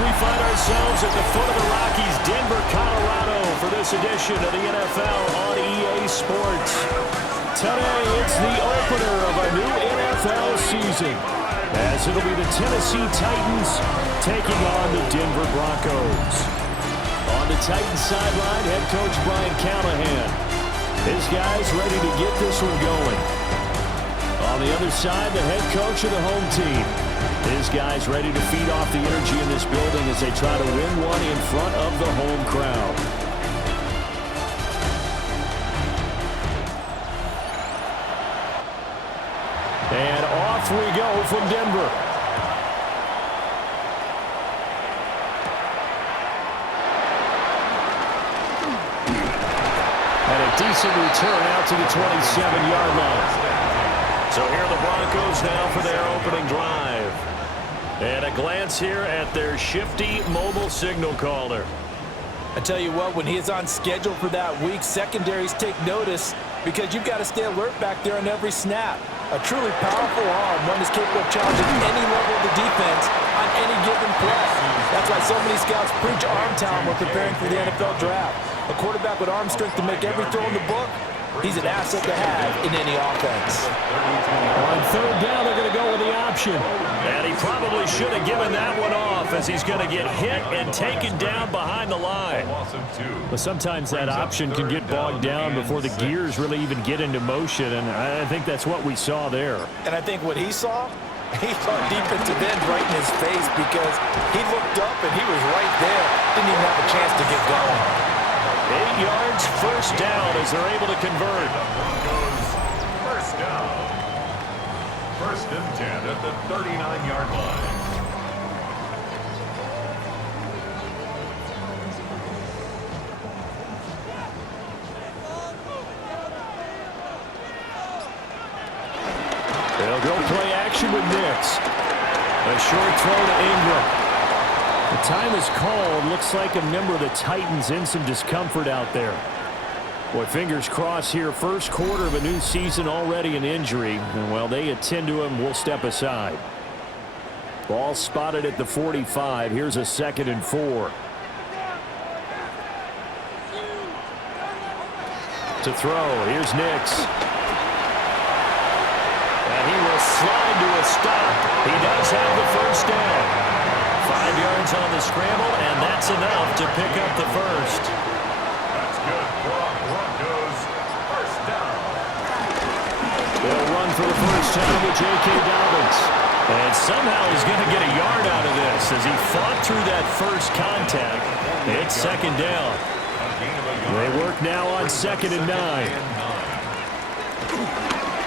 We find ourselves at the foot of the Rockies, Denver, Colorado, for this edition of the NFL on EA Sports. Today, it's the opener of our new NFL season, as it'll be the Tennessee Titans taking on the Denver Broncos. On the Titans sideline, head coach Brian Callahan. His guys ready to get this one going. On the other side, the head coach of the home team. His guys ready to feed off the energy in this building as they try to win one in front of the home crowd. And off we go from Denver. And a decent return out to the 27-yard line. So here are the Broncos now for their opening drive. And a glance here at their shifty mobile signal caller. I tell you what, when he is on schedule for that week, secondaries take notice because you've got to stay alert back there on every snap. A truly powerful arm, one is capable of challenging any level of the defense on any given play. That's why so many scouts preach arm talent when preparing for the NFL draft. A quarterback with arm strength to make every throw in the book, he's an asset to have in any offense. On third down, they're going to go with the option. And he probably should have given that one off as he's going to get hit and taken down behind the line. But sometimes that option can get bogged down before the gears really even get into motion, and I think that's what we saw there. And I think what he saw defensive end right in his face because he looked up and he was right there. Didn't even have a chance to get going. 8 yards, first down as they're able to convert. Broncos, first down. First and 10 at the 39-yard line. They'll go play action with Nix. A short throw to Ingram. The time is called. Looks like a member of the Titans in some discomfort out there. Boy, fingers crossed here. First quarter of a new season, already an injury. And while they attend to him, we'll step aside. Ball spotted at the 45. Here's a 2nd and 4. To throw. Here's Nix. And he will slide to a stop. He does have the first down. 5 yards on the scramble, and that's enough to pick up the first. That's good for Broncos. First down. They'll run for the first time with J.K. Dobbins. And somehow he's going to get a yard out of this as he fought through that first contact. It's 2nd down. They work now on 2nd and 9.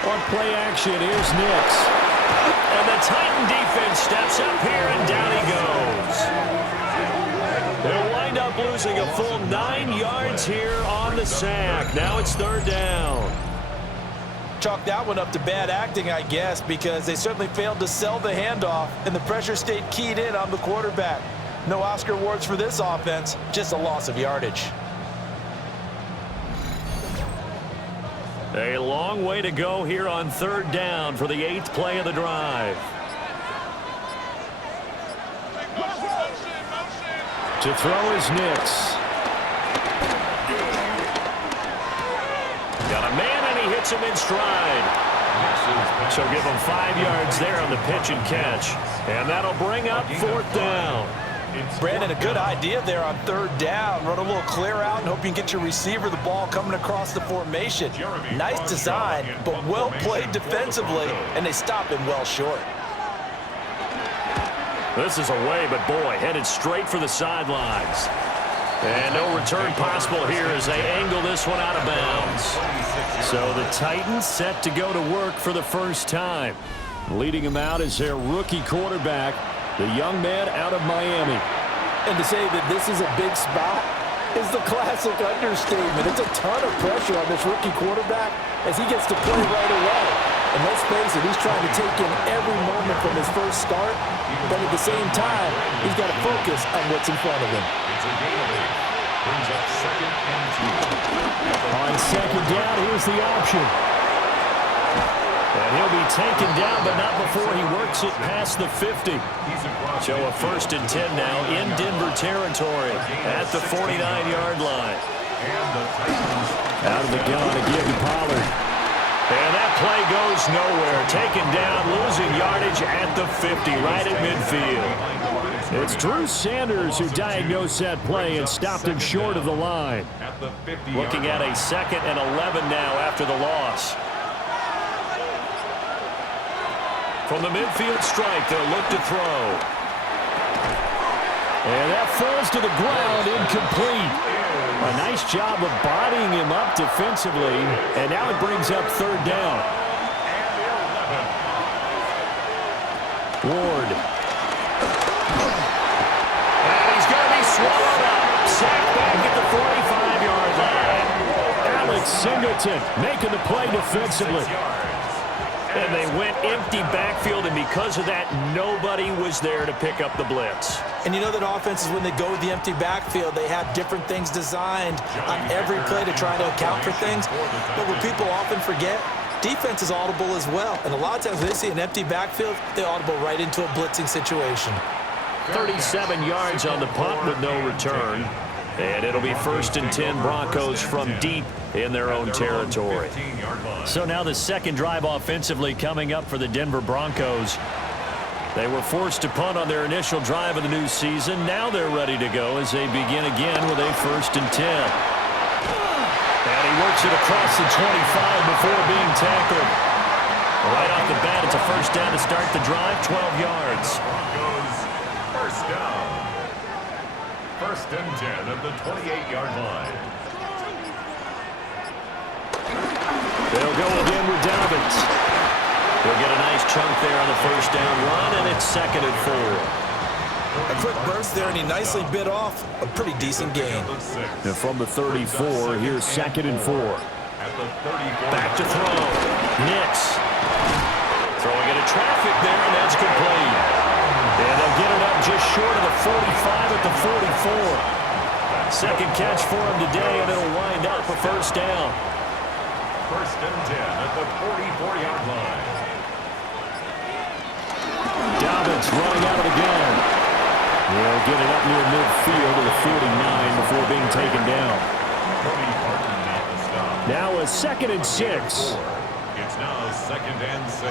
On play action, here's Nix. And the Titan defense steps up here, and down he goes. They'll wind up losing a full 9 yards here on the sack. Now it's 3rd down. Chalk that one up to bad acting, I guess, because they certainly failed to sell the handoff, and the pressure stayed keyed in on the quarterback. No Oscar awards for this offense, just a loss of yardage. A long way to go here on 3rd down for the 8th play of the drive. To throw is Nix. Got a man, and he hits him in stride. So give him 5 yards there on the pitch and catch. And that'll bring up 4th down. Brandon, a good idea there on 3rd down. Run a little clear out and hope you can get your receiver the ball coming across the formation. Nice design, but well played defensively, and they stop him well short. This is away, but boy, headed straight for the sidelines. And no return possible here as they angle this one out of bounds. So the Titans set to go to work for the first time. Leading them out is their rookie quarterback, the young man out of Miami. And to say that this is a big spot is the classic understatement. It's a ton of pressure on this rookie quarterback as he gets to play right away. And let's face it, he's trying to take in every moment from his first start, but at the same time, he's got to focus on what's in front of him. It's a gain of 8. Brings up 2nd and 2. On 2nd down, here's the option. And he'll be taken down, but not before he works it past the 50. So a 1st and 10 now in Denver territory at the 49-yard line. Out of the gun again to Pollard. And that play goes nowhere. Taken down, losing yardage at the 50, right at midfield. It's Drew Sanders who diagnosed that play and stopped him short of the line. Looking at a 2nd and 11 now after the loss. From the midfield strike, they'll look to throw. And that falls to the ground, incomplete. A nice job of bodying him up defensively, and now it brings up 3rd down. Ward. And he's going to be swallowed up. Sacked back at the 45-yard line. Alex Singleton making the play defensively. And they went empty backfield, and because of that, nobody was there to pick up the blitz. And you know that offenses, when they go with the empty backfield, they have different things designed on every play to try to account for things. But what people often forget, defense is audible as well. And a lot of times when they see an empty backfield, they audible right into a blitzing situation. 37 yards on the punt with no return. And it'll be 1st and 10 Broncos from deep in their own territory. So now the 2nd drive offensively coming up for the Denver Broncos. They were forced to punt on their initial drive of the new season. Now they're ready to go as they begin again with a 1st and 10. And he works it across the 25 before being tackled. Right off the bat, it's a 1st down to start the drive, 12 yards. Broncos, 1st down. 1st and 10 at the 28-yard line. They'll go again with Dobbins. They'll get a nice chunk there on the 1st down run, and it's 2nd and 4. A quick burst there, and he nicely bit off a pretty decent gain. And from the 34, here's 2nd and 4. Back to throw. Nix. Throwing into traffic there, and that's complete. And they'll get it up just short of the 45 at the 44. 2nd catch for him today, and it'll wind up a 1st down. 1st and 10 at the 44-yard line. Dobbins running out of the gun. They'll get it up near midfield to the 49 before being taken down. Now a 2nd and 6. It's now 2nd and 6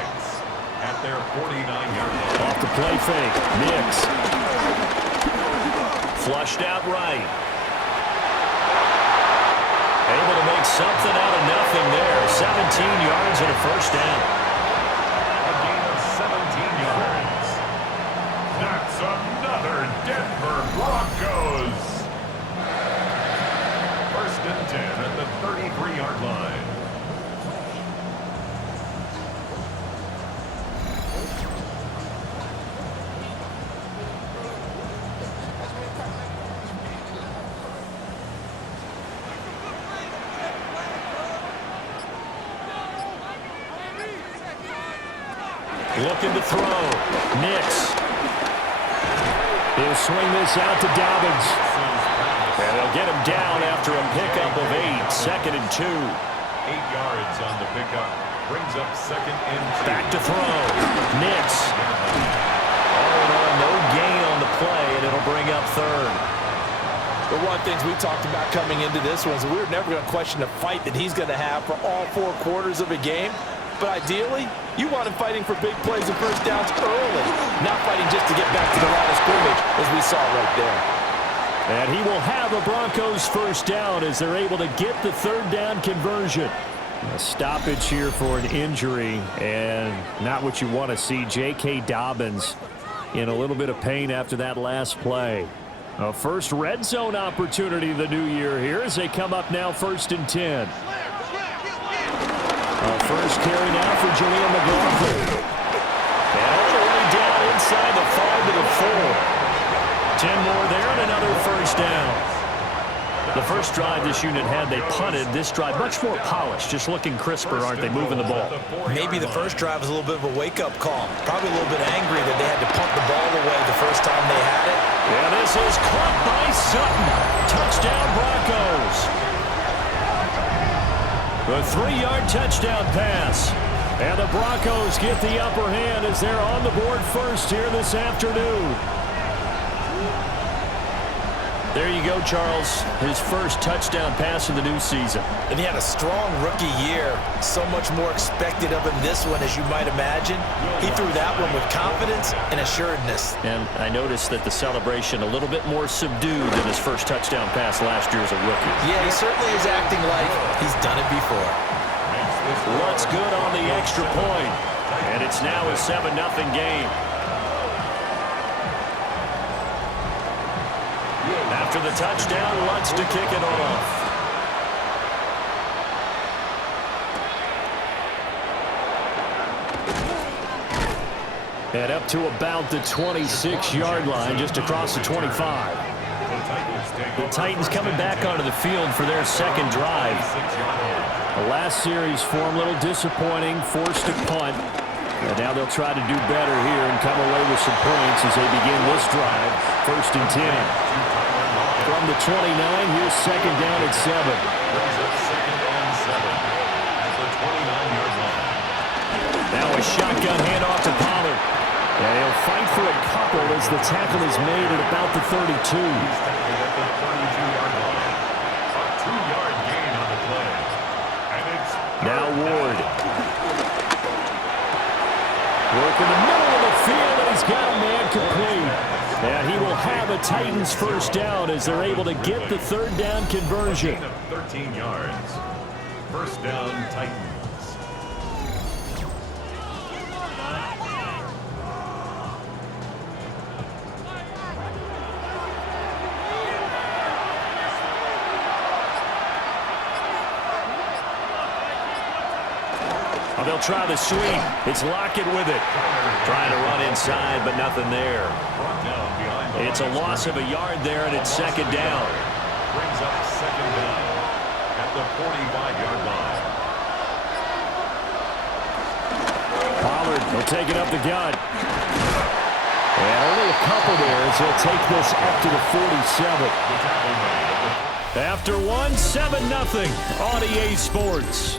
at their 49-yard line. Off the play fake. Nix. Flushed out right. Able to make something out of nothing there. 17 yards and a 1st down. A gain of 17 yards. That's another Denver Broncos. 1st and 10 at the 33-yard line. Looking to throw. Nix. He'll swing this out to Dobbins. And they'll get him down after a pickup of 8. 2nd and 2. 8 yards on the pickup. Brings up 2nd and 2. Back to throw. Nix. All in all, no gain on the play, and it'll bring up 3rd. But one of the things we talked about coming into this one is we were never going to question the fight that he's going to have for all 4 quarters of a game. But ideally, you want him fighting for big plays and 1st downs early, not fighting just to get back to the line of scrimmage, as we saw right there. And he will have a Broncos 1st down as they're able to get the 3rd down conversion. A stoppage here for an injury, and not what you want to see. J.K. Dobbins in a little bit of pain after that last play. A first red zone opportunity of the new year here as they come up now 1st and 10. First carry now for Julian McLaughlin. And all the way down inside the 5 to the 4. 10 more there and another 1st down. The first drive this unit had, they punted. This drive much more polished, just looking crisper, aren't they, moving the ball? Maybe the first drive was a little bit of a wake-up call. Probably a little bit angry that they had to punt the ball away the first time they had it. And this is caught by Sutton. Touchdown Broncos. A 3-yard touchdown pass. And the Broncos get the upper hand as they're on the board first here this afternoon. There you go, Charles. His first touchdown pass of the new season. And he had a strong rookie year. So much more expected of him this one, as you might imagine. He threw that one with confidence and assuredness. And I noticed that the celebration a little bit more subdued than his first touchdown pass last year as a rookie. Yeah, he certainly is acting like he's done it before. What's good on the extra point? And it's now a 7-0 game. After the touchdown, Lutz to kick it off. And up to about the 26-yard line, just across the 25. The Titans coming back onto the field for their second drive. The last series for them, a little disappointing, forced a punt. And now they'll try to do better here and come away with some points as they begin this drive. 1st and 10. From the 29, here's second down at 7. Now a shotgun handoff to Pollard. And he'll fight for a couple as the tackle is made at about the 32. Now Ward. Work in the middle of the field, and he's got a man complete. And he will have a Titans first down as they're able to get the 3rd down conversion. 13 yards. First down, Titans. They'll try the sweep. It's Lockett with it. Trying to run inside, but nothing there. It's a loss of a yard there, and it's second down. Brings up second down at the 45-yard line. Pollard will take it up the gut. And only a couple there as he'll take this up to the 47. After one, 7-0 on EA Sports.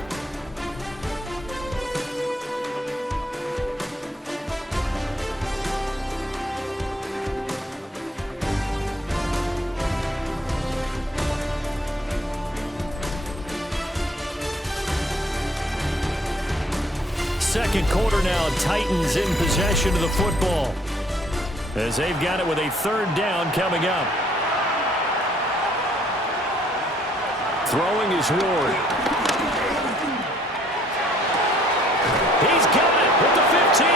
Second quarter now, Titans in possession of the football as they've got it with a 3rd down coming up. Throwing is Ward. He's got it with the 15.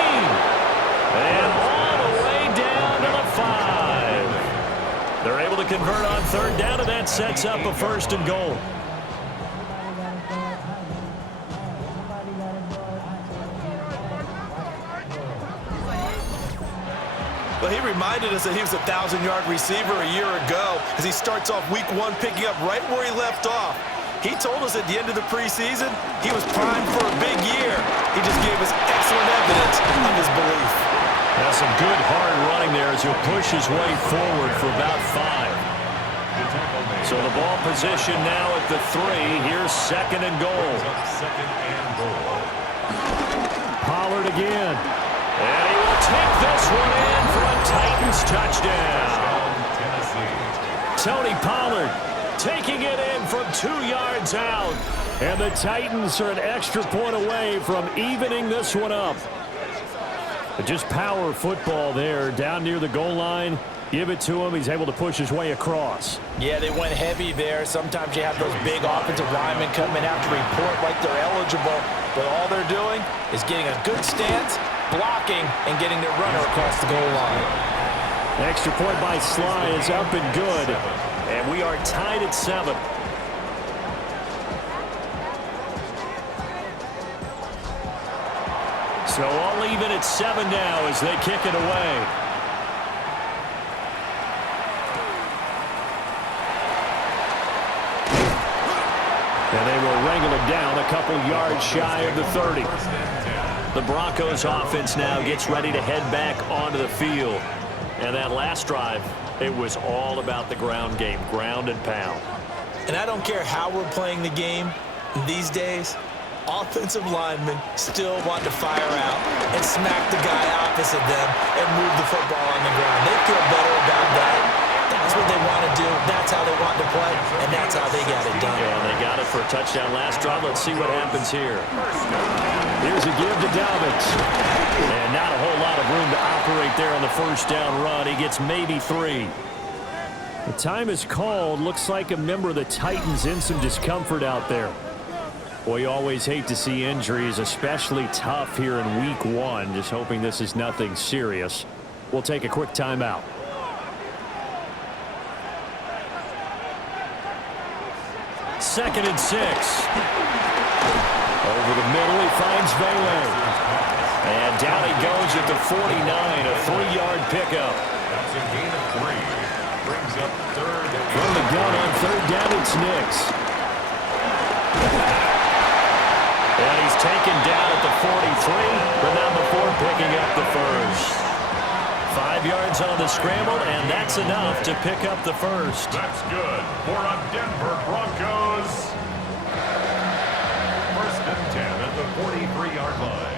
And all the way down to the 5. They're able to convert on 3rd down, and that sets up a 1st and goal. Well, he reminded us that he was a 1,000-yard receiver a year ago as he starts off week 1 picking up right where he left off. He told us at the end of the preseason he was primed for a big year. He just gave us excellent evidence of his belief. That's some good hard running there as he'll push his way forward for about 5. So the ball position now at the 3. Here's second and goal. Pollard again. And he will take this one in for a Titans touchdown. Tony Pollard taking it in from 2 yards out. And the Titans are an extra point away from evening this one up. But just power football there down near the goal line. Give it to him. He's able to push his way across. Yeah, they went heavy there. Sometimes you have those big offensive linemen come in have to report like they're eligible. But all they're doing is getting a good stance, blocking, and getting their runner across the goal line. Extra point by Sly is up and good. And we are tied at 7. So all even at 7 now as they kick it away. And they will wrangle it down a couple yards shy of the 30. The Broncos offense now gets ready to head back onto the field. And that last drive, it was all about the ground game, ground and pound. And I don't care how we're playing the game these days, offensive linemen still want to fire out and smack the guy opposite them and move the football on the ground. They feel better about that. That's what they want to do. That's how they want to play, and that's how they got it done. Yeah, they got it for a touchdown last drive. Let's see what happens here. Here's a give to Dobbins. And not a whole lot of room to operate there on the first down run. He gets maybe 3. The time is called. Looks like a member of the Titans in some discomfort out there. Boy, you always hate to see injuries, especially tough here in week 1. Just hoping this is nothing serious. We'll take a quick timeout. Second and 6. Over the middle, he finds Vele. And down he goes at the 49, a 3-yard pickup. That's a gain of 3. Brings up third. From the gun on third down, it's Nix. And he's taken down at the 43, but not before picking up the first. 5 yards on the scramble, and that's enough to pick up the first. That's good for a Denver Broncos. First and 10 at the 43-yard line.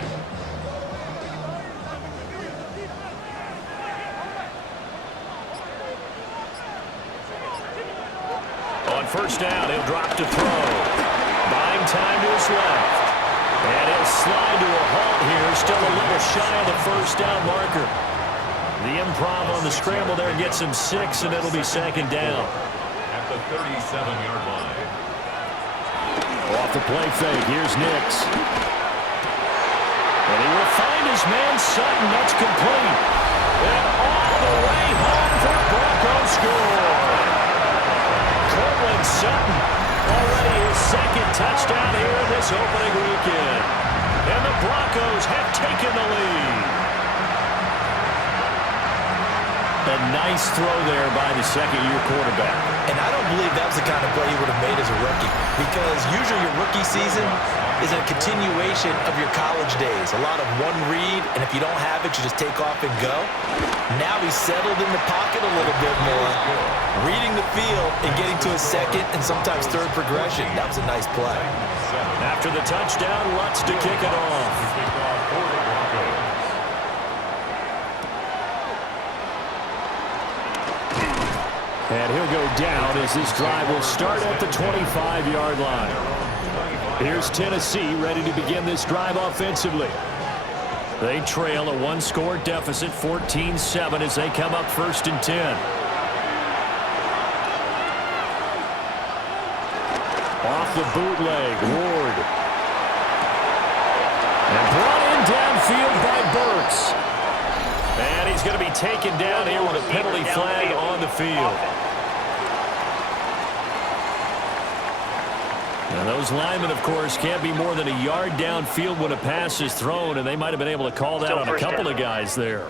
On first down, he'll drop to throw. Buying time to his left. And he'll slide to a halt here, still a little shy of the first down marker. The improv on the scramble there gets him 6, and it'll be second down. At the 37-yard line. Off the play fake, here's Nix. And he will find his man Sutton. That's complete. And all the way home for a Broncos score. Cortland Sutton, already his second touchdown here in this opening weekend. And the Broncos have taken the lead. A nice throw there by the second-year quarterback. And I don't believe that was the kind of play he would have made as a rookie, because usually your rookie season is a continuation of your college days. A lot of one read, and if you don't have it, you just take off and go. Now he's settled in the pocket a little bit more, reading the field and getting to his second and sometimes third progression. That was a nice play. After the touchdown, Lutz to kick it off. And he'll go down as this drive will start at the 25-yard line. Here's Tennessee ready to begin this drive offensively. They trail a 1-score deficit, 14-7, as they come up first and 10. Off the bootleg, Ward. And brought in downfield by Burks. And he's going to be taken down here with a penalty flag on the field. Now those linemen, of course, can't be more than a yard downfield when a pass is thrown, and they might have been able to call that on a couple of guys there.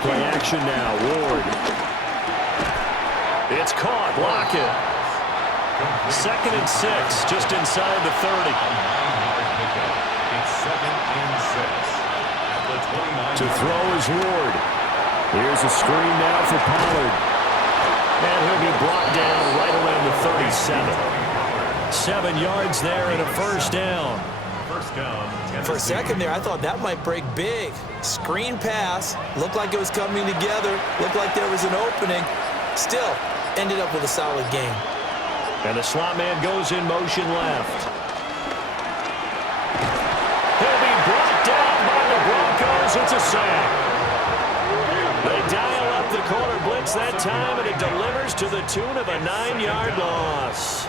Play action now, Ward. It's caught, Lockett. Second and 6, just inside the 30. It's 7 and 6. To throw is Ward. Here's a screen now for Pollard. And he'll be brought down right around the 37. 7 yards there and a first down. First down. For a second there, I thought that might break big. Screen pass. Looked like it was coming together. Looked like there was an opening. Still, ended up with a solid game. And the slot man goes in motion left. He'll be brought down by the Broncos. It's a sack. They dial up the corner blitz that time, and it delivers to the tune of a 9-yard loss.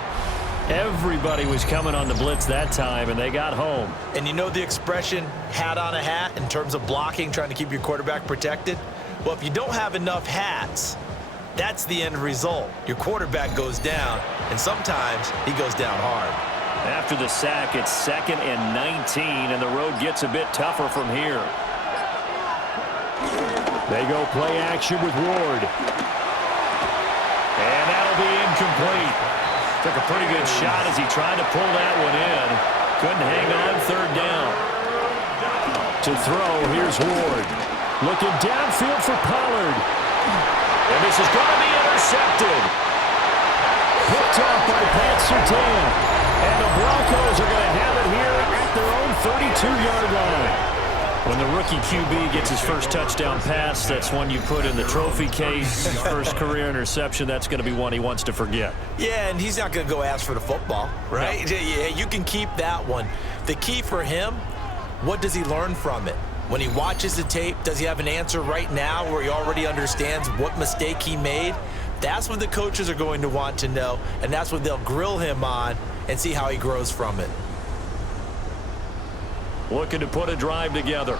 Everybody was coming on the blitz that time, and they got home. And you know the expression, hat on a hat, in terms of blocking, trying to keep your quarterback protected? Well, if you don't have enough hats, that's the end result. Your quarterback goes down, and sometimes he goes down hard. After the sack, it's 2nd and 19, and the road gets a bit tougher from here. They go play action with Ward. And that'll be incomplete. Took a pretty good shot as he tried to pull that one in. Couldn't hang on, third down. To throw, here's Ward. Looking downfield for Pollard. And this is going to be intercepted. Picked off by Pat Surtain. And the Broncos are going to have it here at their own 32-yard line. When the rookie QB gets his first touchdown pass, that's one you put in the trophy case. His first career interception, that's going to be one he wants to forget. Yeah, and he's not going to go ask for the football, right? No. Yeah, you can keep that one. The key for him, what does he learn from it? When he watches the tape, does he have an answer right now where he already understands what mistake he made? That's what the coaches are going to want to know, and that's what they'll grill him on and see how he grows from it. Looking to put a drive together.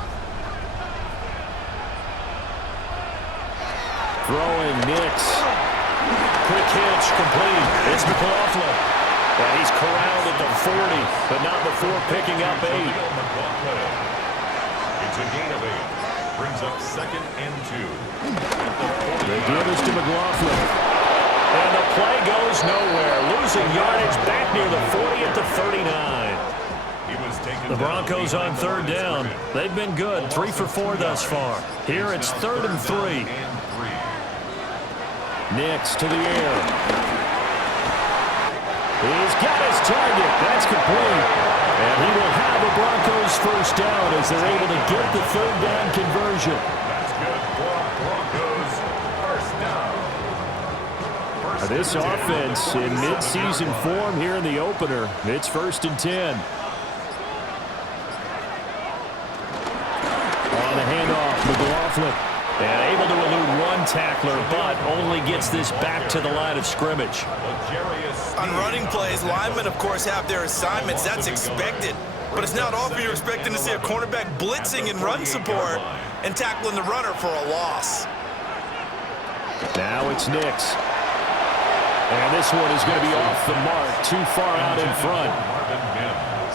Throwing, Nix. Quick hitch, complete. It's McLaughlin. And he's corralled at the 40, but not before picking up 8. It's a gain of 8. Brings up 2nd and 2. They give this to McLaughlin. And the play goes nowhere. Losing yardage back near the 40 at the 39. The Broncos on 3rd down. They've been good, 3 for 4 thus far. Here it's 3rd and 3. Nix to the air. He's got his target. That's complete. And he will have the Broncos first down as they're able to get the 3rd down conversion. That's good for Broncos. First down. This offense in midseason form here in the opener. It's 1st and 10. On the handoff, McLaughlin. And able to elude one tackler, but only gets this back to the line of scrimmage. On running plays, linemen, of course, have their assignments. That's expected. But it's not often you're expecting to see a cornerback blitzing in run support and tackling the runner for a loss. Now it's Nix. And this one is going to be off the mark, too far out in front.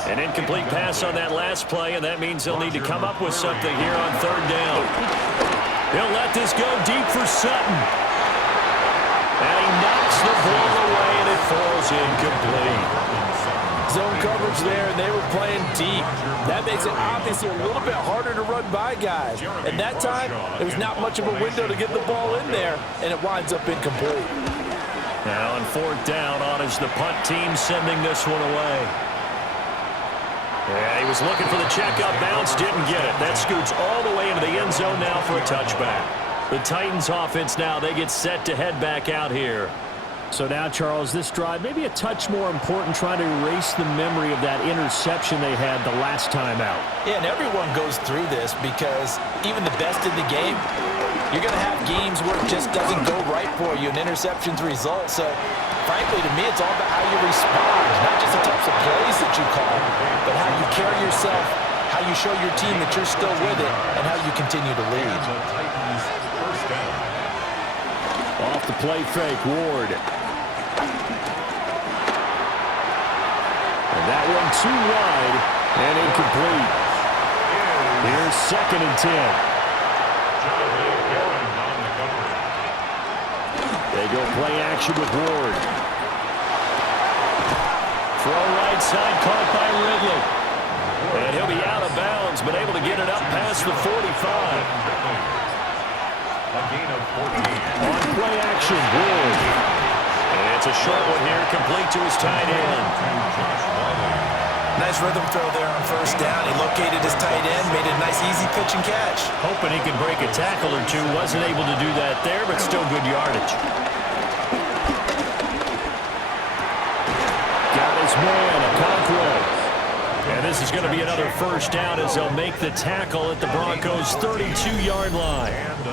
An incomplete pass on that last play, and that means they'll need to come up with something here on 3rd down. He'll let this go deep for Sutton. And he knocks the ball away, and it falls incomplete. Zone coverage there, and they were playing deep. That makes it obviously a little bit harder to run by guys. And that time, there was not much of a window to get the ball in there, and it winds up incomplete. Now on 4th down, on is the punt team sending this one away. Yeah, he was looking for the checkup bounce, didn't get it. That scoots all the way into the end zone now for a touchback. The Titans offense now, they get set to head back out here. So now, Charles, this drive maybe a touch more important, trying to erase the memory of that interception they had the last time out. Yeah, and everyone goes through this because even the best in the game, you're going to have games where it just doesn't go right for you, and interceptions result. So, frankly, to me, it's all about how you respond, not just the types of plays that you call, but how you carry yourself, how you show your team that you're still with it, and how you continue to lead. Off the play fake, Ward. And that one too wide and incomplete. Here's 2nd and 10. They go play action with Ward. Throw right side, caught by Ridley. And he'll be out of bounds, but able to get it up past the 45. A gain of 14. On play action, Ward. And it's a short one here, complete to his tight end. Nice rhythm throw there on 1st down. He located his tight end, made a nice easy pitch and catch. Hoping he could break a tackle or two. Wasn't able to do that there, but still good yardage. Got his man, Okonkwo. And this is going to be another 1st down as they'll make the tackle at the Broncos' 32-yard line. And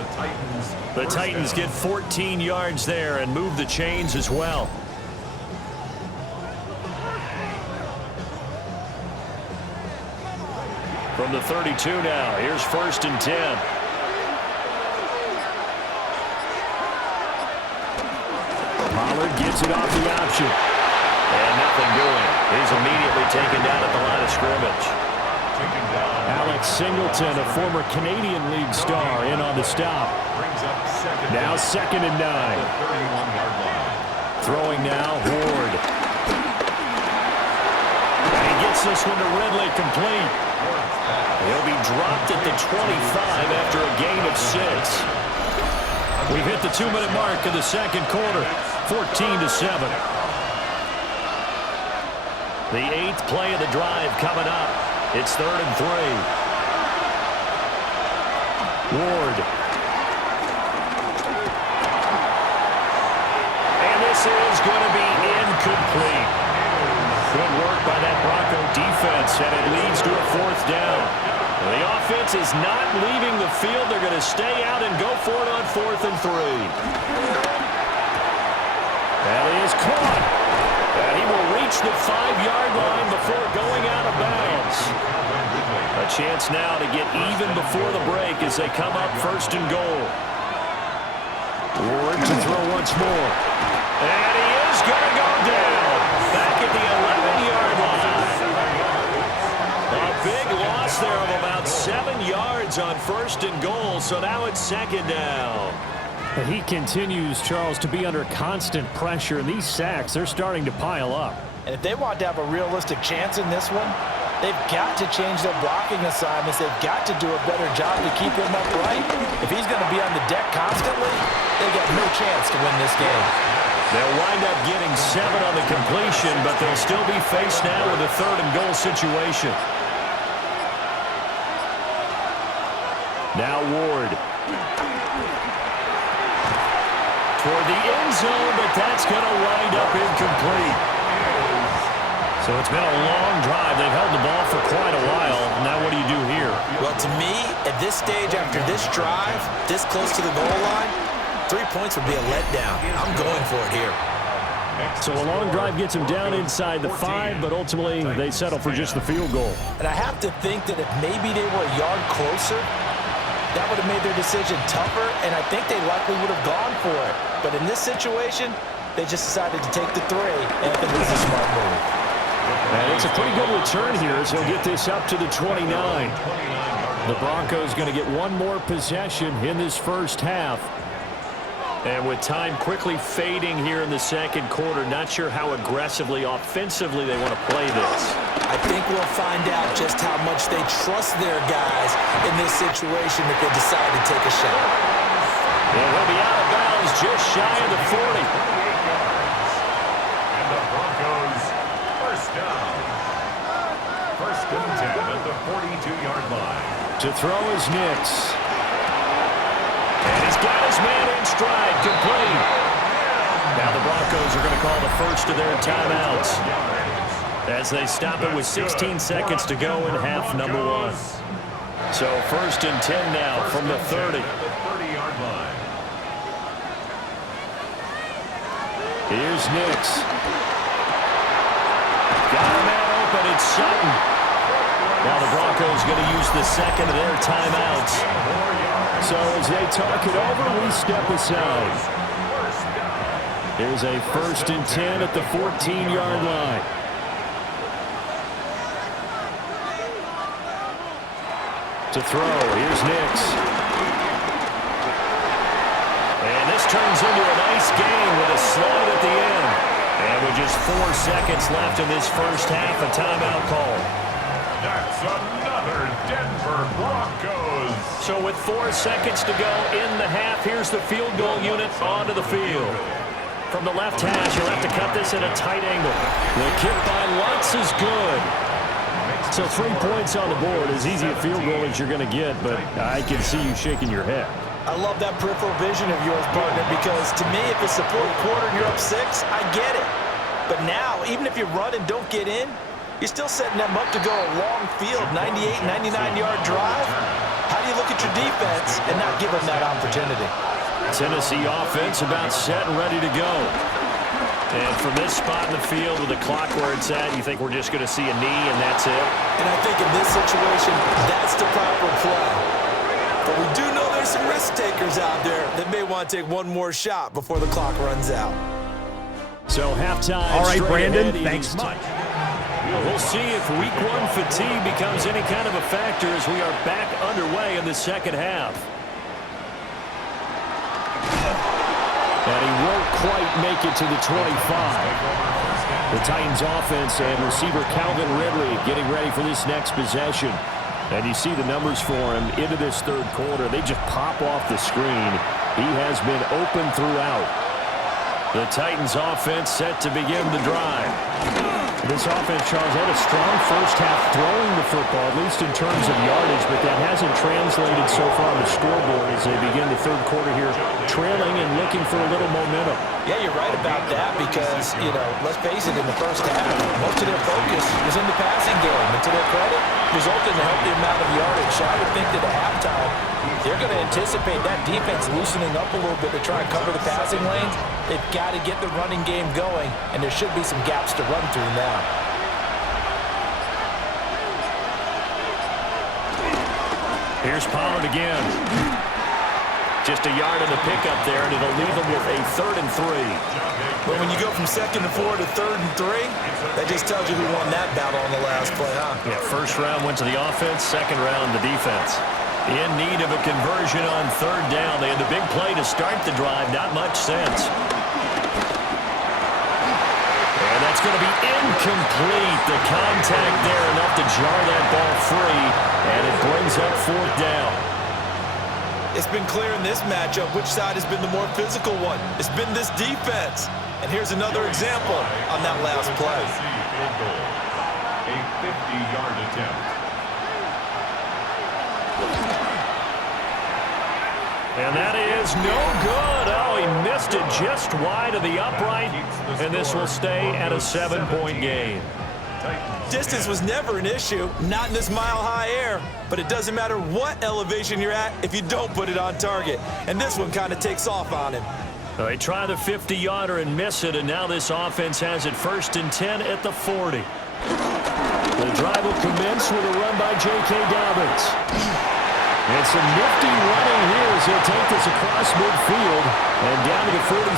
the Titans get 14 yards there and move the chains as well. From the 32 now, here's 1st and 10. Pollard gets it off the option. And nothing doing. He's immediately taken down at the line of scrimmage. Alex Singleton, a former Canadian League star, in on the stop. Now 2nd and 9. Throwing now, Ward. And he gets this one to Ridley, complete. He'll be dropped at the 25 after a gain of 6. We've hit the 2-minute mark of the second quarter, 14-7. The 8th play of the drive coming up. It's 3rd and 3. Ward. And this is going to be incomplete. Good work by that Bronco defense, and it leads to a 4th down. The offense is not leaving the field. They're going to stay out and go for it on 4th and 3. That is caught. And he will reach the 5-yard line before going out of bounds. A chance now to get even before the break as they come up 1st and goal. Ward to throw once more. And he is going to go down. Back at the 11-yard line. A big loss there of about 7 yards on 1st and goal. So now it's 2nd down. And he continues, Charles, to be under constant pressure. And these sacks, they're starting to pile up. And if they want to have a realistic chance in this one, they've got to change their blocking assignments. They've got to do a better job to keep him upright. If he's going to be on the deck constantly, they've got no chance to win this game. They'll wind up getting 7 on the completion, but they'll still be faced now with a 3rd and goal situation. Now Ward. Toward the end zone, but that's going to wind up incomplete. So it's been a long drive. They've held the ball for quite a while. Now what do you do here? Well, to me, at this stage after this drive, this close to the goal line, 3 points would be a letdown. I'm going for it here. So a long drive gets them down inside the 5, but ultimately they settle for just the field goal. And I have to think that if maybe they were a yard closer, that would have made their decision tougher, and I think they likely would have gone for it. But in this situation, they just decided to take the 3, and I think this is a smart move. And it's a pretty good return here as he'll get this up to the 29. The Broncos going to get one more possession in this first half. And with time quickly fading here in the second quarter, not sure how aggressively, offensively they want to play this. I think we'll find out just how much they trust their guys in this situation if they decide to take a shot. And he'll be out of bounds just shy of the 40. And the Broncos, first down. 1st and 10 at the 42-yard line. To throw is Nix. And he's got his man in stride, complete. Now the Broncos are going to call the first of their timeouts as they stop it with 16 seconds to go in half number 1. So 1st and 10 now from the 30. Here's Nix. Got a man open. It's Sutton. Now the Broncos going to use the second of their timeouts. So as they talk it over, we step aside. Here's a 1st and 10 at the 14-yard line. To throw, here's Nix. And this turns into a nice game with a slide at the end. And with just 4 seconds left in this first half, a timeout call. That's another Denver Broncos. So with 4 seconds to go in the half, here's the field goal unit onto the field. From the left hash, you'll have to cut this at a tight angle. The kick by Lutz is good. So 3 points on the board, as easy a field goal as you're going to get, but I can see you shaking your head. I love that peripheral vision of yours, partner, because to me, if it's the 4th quarter and you're up 6, I get it. But now, even if you run and don't get in, you're still setting them up to go a long field, 98, 99-yard drive. How do you look at your defense and not give them that opportunity? Tennessee offense about set and ready to go. And from this spot in the field with the clock where it's at, you think we're just going to see a knee and that's it? And I think in this situation, that's the proper play. But we do know there's some risk takers out there that may want to take one more shot before the clock runs out. So halftime. All right, Brandon, thanks much. We'll see if week 1 fatigue becomes any kind of a factor as we are back underway in the second half. And he won't quite make it to the 25. The Titans offense and receiver Calvin Ridley getting ready for this next possession. And you see the numbers for him into this third quarter. They just pop off the screen. He has been open throughout. The Titans offense set to begin the drive. This offense, Charles, had a strong first half throwing the football, at least in terms of yardage, but that hasn't translated so far on the scoreboard as they begin the third quarter here, trailing and looking for a little momentum. Yeah, you're right about that because, let's face it, in the first half, most of their focus was in the passing game. And to their credit, resulted in a healthy amount of yardage. So I would think that at halftime, they're going to anticipate that defense loosening up a little bit to try and cover the passing lanes. They've got to get the running game going, and there should be some gaps to run through now. Here's Pollard again. Just a yard in the pickup there, and it'll leave them with a 3rd and 3. But when you go from 2nd and 4 to 3rd and 3, that just tells you who won that battle on the last play, huh? Yeah, first round went to the offense, second round the defense. In need of a conversion on 3rd down. They had the big play to start the drive, not much sense. And that's going to be incomplete. The contact there enough to jar that ball free, and it brings up 4th down. It's been clear in this matchup which side has been the more physical one. It's been this defense. And here's another example on that last play. A 50-yard attempt. And that is no good. Oh, he missed it just wide of the upright. And this will stay at a 7-point game. Distance was never an issue, not in this mile-high air. But it doesn't matter what elevation you're at if you don't put it on target. And this one kind of takes off on him. They try the 50-yarder and miss it, and now this offense has it 1st and 10 at the 40. The drive will commence with a run by J.K. Dobbins. And some nifty running here as he'll take this across midfield and down to the 47.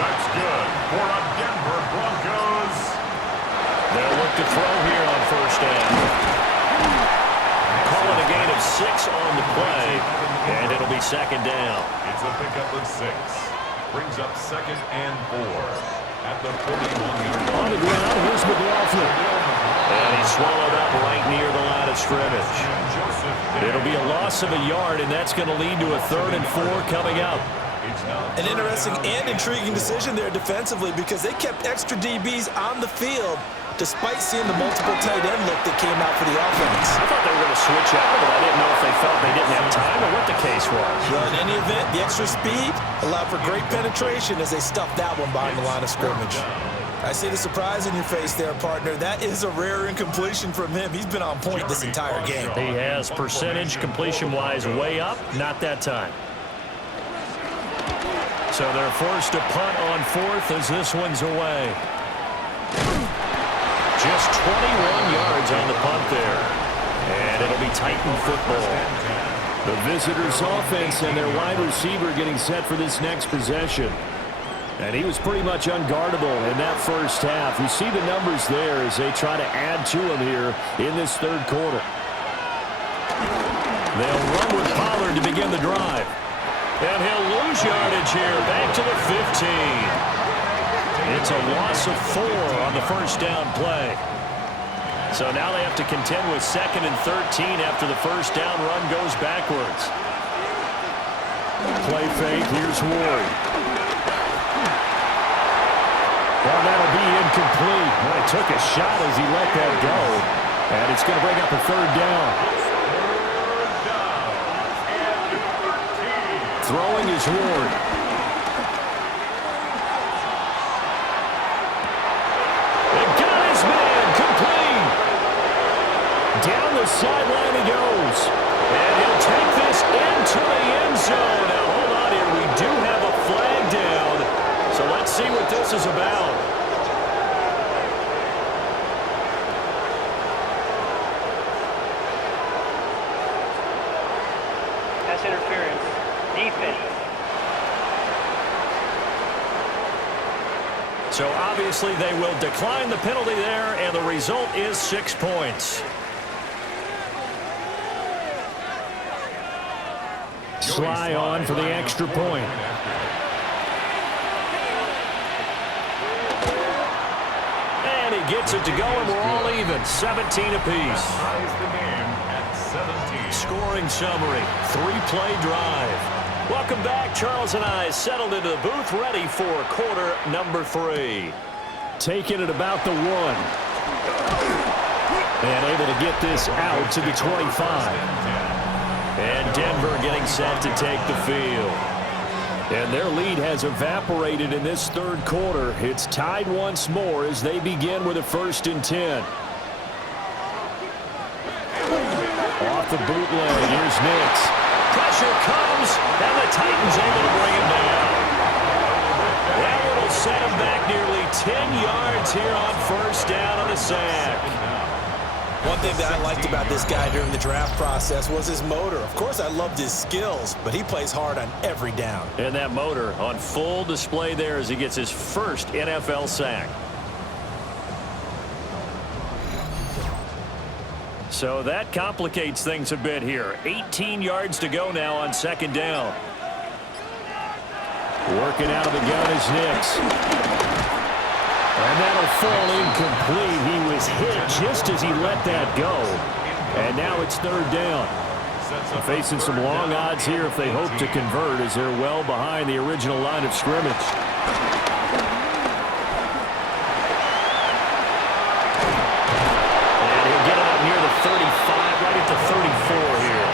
That's good for a Denver Broncos. They'll look to throw here on 1st down. Call it a gain of 6 on the play, and it'll be 2nd down. It's a pickup of 6. Brings up 2nd and 4 at the 41-yard line. On the ground, here's McLaughlin. And he's swallowed up right near the line of scrimmage. It'll be a loss of a yard, and that's going to lead to a 3rd and 4 coming up. An interesting and intriguing decision there defensively because they kept extra DBs on the field despite seeing the multiple tight end look that came out for the offense. I thought they were going to switch out, but I didn't know if they felt they didn't have time or what the case was. Well, in any event, the extra speed allowed for great penetration as they stuffed that one behind the line of scrimmage. I see the surprise in your face there, partner. That is a rare incompletion from him. He's been on point this entire game. He has percentage completion-wise way up, not that time. So they're forced to punt on 4th as this one's away. Just 21 yards on the punt there. And it'll be Titan football. The visitors' offense and their wide receiver getting set for this next possession. And he was pretty much unguardable in that first half. You see the numbers there as they try to add to him here in this 3rd quarter. They'll run with Pollard to begin the drive. And he'll lose yardage here, back to the 15. It's a loss of 4 on the 1st down play. So now they have to contend with 2nd and 13 after the 1st down run goes backwards. Play fake, here's Ward. Well, that'll be incomplete. Well, he took a shot as he let that go. And it's going to bring up a 3rd down. Throwing is Ward. They got his man, complete. Down the sideline he goes. And he'll take this into the end zone. Now, hold on here. We do have a flag down. So let's see what this is about. Pass interference. Defense. So obviously they will decline the penalty there, and the result is 6 points. Sly on for the extra point. And he gets it to go, and we're all even, 17 apiece. Ties the game at 17. Scoring summary, 3-play drive. Welcome back. Charles and I settled into the booth, ready for quarter number 3. Taking it about the 1. And able to get this out to the 25. And Denver getting set to take the field. And their lead has evaporated in this third quarter. It's tied once more as they begin with a 1st and 10. Off the bootleg, here's Nix. Pressure comes, and the Titans able to bring him down. That one will set him back nearly 10 yards here on 1st down on the sack. One thing that I liked about this guy during the draft process was his motor. Of course, I loved his skills, but he plays hard on every down. And that motor on full display there as he gets his first NFL sack. So that complicates things a bit here. 18 yards to go now on 2nd down. Working out of the gun is Nix. And that'll fall incomplete. He was hit just as he let that go. And now it's 3rd down. Facing some long odds here if they hope to convert as they're well behind the original line of scrimmage. And he'll get it up near the 35, right at the 34 here.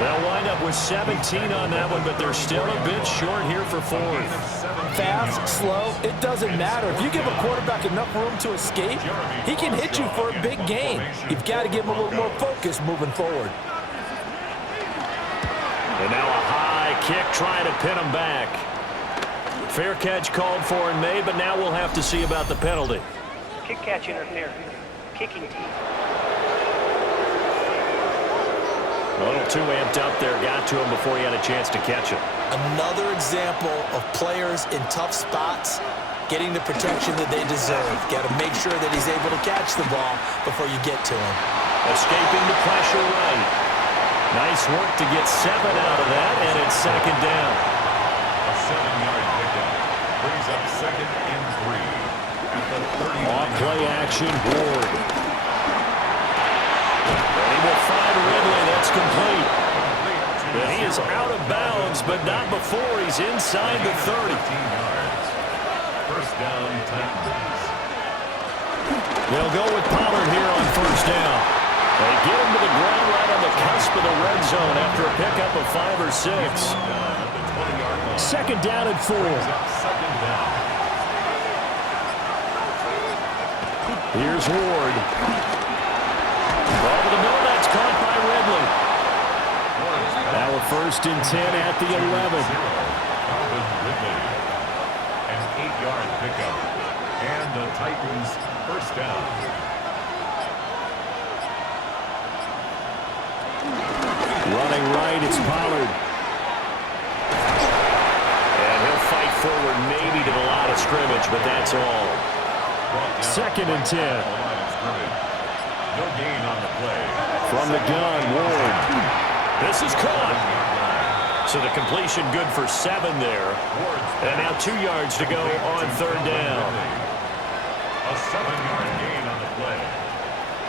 They'll wind up with 17 on that one, but they're still a bit short here for 4th. Fast, slow, it doesn't matter. If you give a quarterback enough room to escape, he can hit you for a big gain. You've got to give him a little more focus moving forward. And now a high kick trying to pin him back. Fair catch called for and made, but now we'll have to see about the penalty. Kick catch interference. Kicking team. A little too amped up there, got to him before he had a chance to catch it. Another example of players in tough spots getting the protection that they deserve. Got to make sure that he's able to catch the ball before you get to him. Escaping the pressure right. Nice work to get 7 out of that, and it's 2nd down. A 7-yard pickup brings up 2nd and 3 at the 39. Off play action, Ward. And he will find Ridley. That's complete. And he is out of bounds, but not before he's inside the 30. 15 yards. 1st down, Titans. They'll go with Pollard here on 1st down. They get him to the ground right on the cusp of the red zone after a pickup of 5 or 6. 2nd down and 4. 2nd down. Here's Ward. Ball to the middle, that's caught by Ridley. Now a 1st and 10 at the 11. Ridley. An 8-yard pickup. And the Titans 1st down. Running right, it's Pollard. And he'll fight forward maybe to the line of scrimmage, but that's all. 2nd and 10. No gain on the play. From the gun, Ward. This is caught. So the completion good for 7 there. And now 2 yards to go on 3rd down. A 7-yard gain on the play.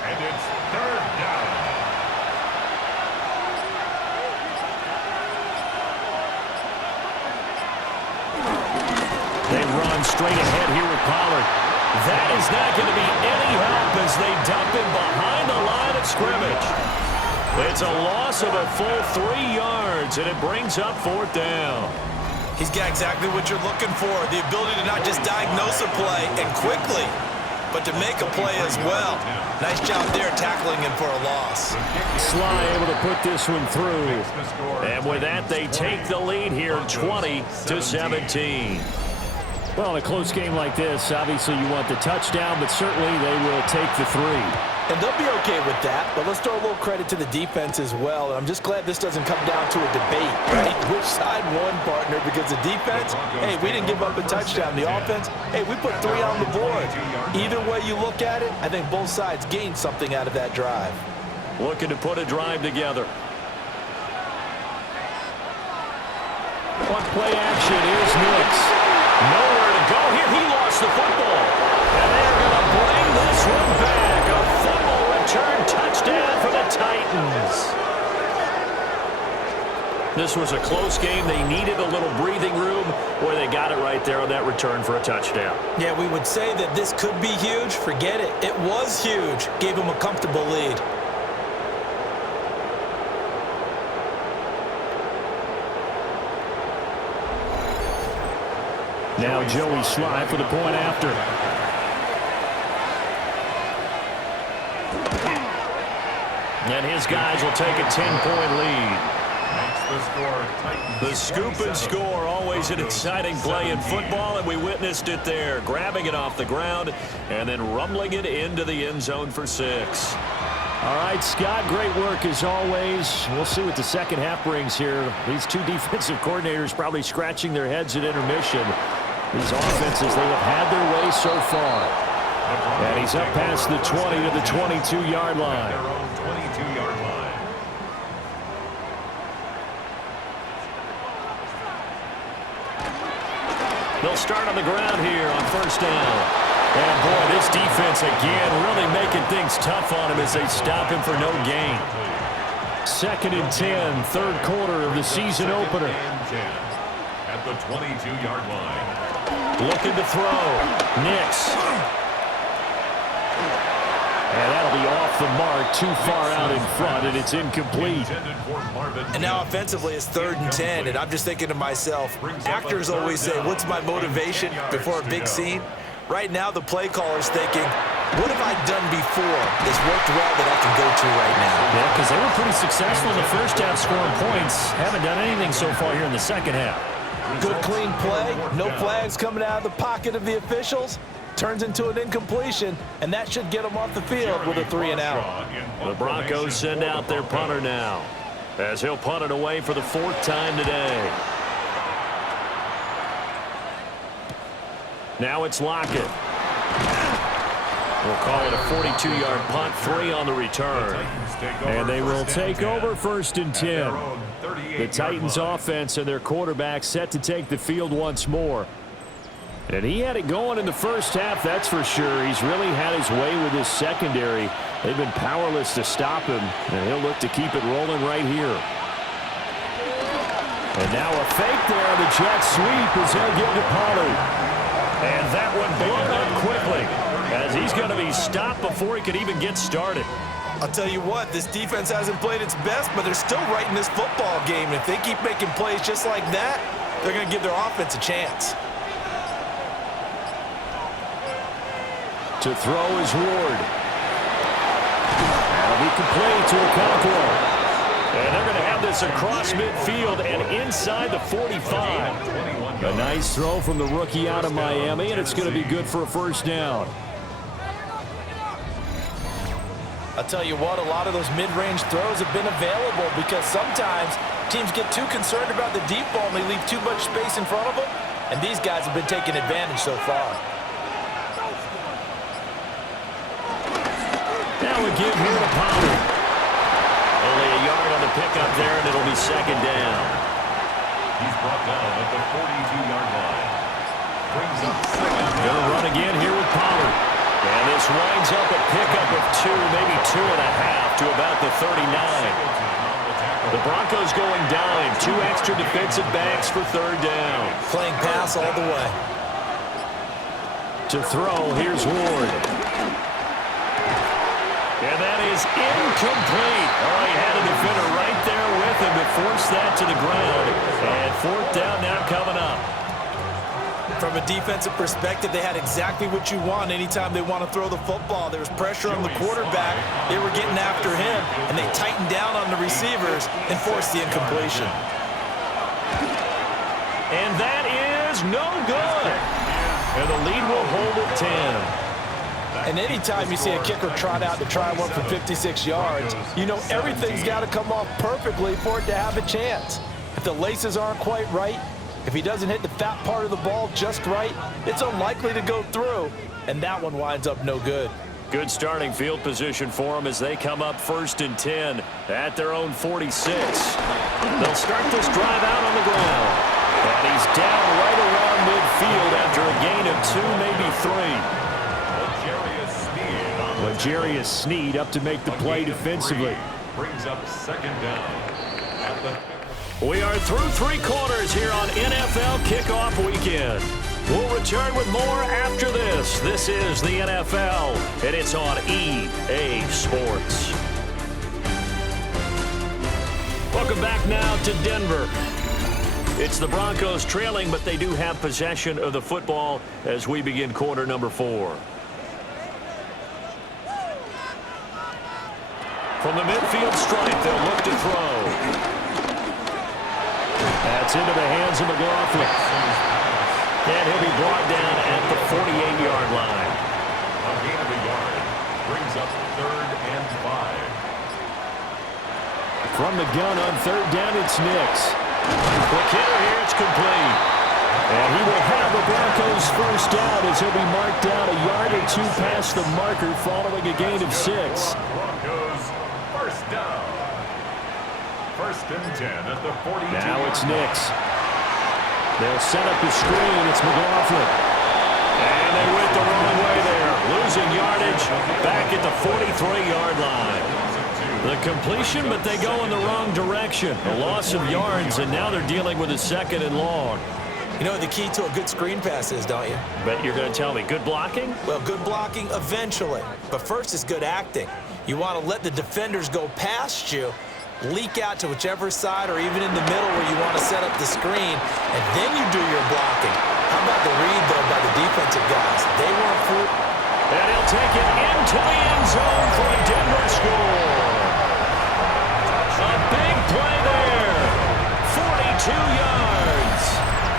And it's 3rd down. They run straight ahead here with Pollard. That is not going to be any help as they dump him behind the line of scrimmage. It's a loss of a full 3 yards, and it brings up 4th down. He's got exactly what you're looking for, the ability to not just diagnose a play and quickly, but to make a play as well. Nice job there tackling him for a loss. Sly able to put this one through. And with that, they take the lead here 20-17. Well, in a close game like this, obviously you want the touchdown, but certainly they will take the 3. And they'll be okay with that, but let's throw a little credit to the defense as well. And I'm just glad this doesn't come down to a debate, right? Which side won, partner? Because the defense, hey, we didn't give up a touchdown. The offense, hey, we put 3 on the board. Either way you look at it, I think both sides gained something out of that drive. Looking to put a drive together. On play action, here's Nix. Nowhere to go here. He lost the football. And they're going to bring this one back. A fumble return touchdown for the Titans. This was a close game. They needed a little breathing room, where they got it right there on that return for a touchdown. Yeah, we would say that this could be huge. Forget it. It was huge. Gave them a comfortable lead. Now Joey Sly for the point after. And his guys will take a 10-point lead. The scoop and score, always an exciting play in football, and we witnessed it there. Grabbing it off the ground and then rumbling it into the end zone for 6. All right, Scott, great work as always. We'll see what the second half brings here. These two defensive coordinators probably scratching their heads at intermission. These offenses, they have had their way so far. And he's up past the 20 to the 22-yard line. They'll start on the ground here on first down. And, boy, this defense, again, really making things tough on him as they stop him for no gain. 2nd and 10, third quarter of the season opener. At the 22-yard line. Looking to throw. Nix. And that'll be off the mark, too far out in front, and it's incomplete. And now offensively it's 3rd and 10, and I'm just thinking to myself, actors always say, what's my motivation before a big scene? Right now the play caller's thinking, what have I done before that's worked well that I can go to right now? Yeah, because they were pretty successful in the first half scoring points. Haven't done anything so far here in the second half. Good clean play, no flags coming out of the pocket of the officials. Turns into an incompletion, and that should get them off the field with a 3-and-out. The Broncos send out their punter now, as he'll punt it away for the 4th time today. Now it's Lockett. We'll call it a 42-yard punt, 3 on the return. And they will take over 1st and 10. The Titans offense and their quarterback set to take the field once more. And he had it going in the first half, that's for sure. He's really had his way with his secondary. They've been powerless to stop him, and he'll look to keep it rolling right here. And now a fake there on the jet sweep as he'll give to Pollard. And that one blown up quickly, as he's going to be stopped before he could even get started. I'll tell you what, this defense hasn't played its best, but they're still right in this football game. If they keep making plays just like that, they're going to give their offense a chance. To throw is Ward. That'll be complete to Okonkwo. And they're going to have this across midfield and inside the 45. A nice throw from the rookie out of Miami, and it's going to be good for a first down. I'll tell you what, a lot of those mid-range throws have been available because sometimes teams get too concerned about the deep ball and they leave too much space in front of them, and these guys have been taking advantage so far. Now we give here to Pollard. Only a yard on the pickup there, and it'll be 2nd down. He's brought down at the 42-yard line. Brings up 2nd. Gonna run again here with Pollard. And this winds up a pickup of 2, maybe 2.5 to about the 39. The Broncos going dime. 2 extra defensive backs for 3rd down. Playing pass all the way. To throw, here's Ward. And that is incomplete. Oh, he had a defender right there with him to force that to the ground. And 4th down now coming up. From a defensive perspective, they had exactly what you want anytime they want to throw the football. There was pressure on the quarterback. They were getting after him, and they tightened down on the receivers and forced the incompletion. And that is no good. And the lead will hold at 10. And anytime you see a kicker trot out to try one for 56 yards, you know everything's got to come off perfectly for it to have a chance. If the laces aren't quite right, if he doesn't hit the fat part of the ball just right, it's unlikely to go through, and that one winds up no good. Good starting field position for them as they come up 1st and 10 at their own 46. They'll start this drive out on the ground. And he's down right around midfield after a gain of 2, maybe 3. L'Jarius Sneed up to make the play defensively. Brings up 2nd down. We are through three quarters here on NFL Kickoff Weekend. We'll return with more after this. This is the NFL, and it's on EA Sports. Welcome back now to Denver. It's the Broncos trailing, but they do have possession of the football as we begin quarter number 4. From the midfield stripe, they'll look to throw. That's into the hands of McLaughlin. And he'll be brought down at the 48-yard line. A gain of a yard brings up 3rd and 5. From the gun on 3rd down, it's Nix. The kicker here, it's complete. And he will have the Broncos first down as he'll be marked down a yard or two past the marker following a gain of 6. Broncos first down. 1st and 10 at the 42. Now it's Nix. They'll set up the screen. It's McLaughlin. And they went the wrong way there. Losing yardage back at the 43-yard line. The completion, but they go in the wrong direction. A loss of yards, and now they're dealing with a 2nd and long. You know what the key to a good screen pass is, don't you? Bet you're going to tell me good blocking? Well, good blocking eventually. But first is good acting. You want to let the defenders go past you, leak out to whichever side or even in the middle where you want to set up the screen, and then you do your blocking. How about the read, though, by the defensive guys? They weren't fooled. And he'll take it into the end zone for a Denver score. A big play there. 42 yards.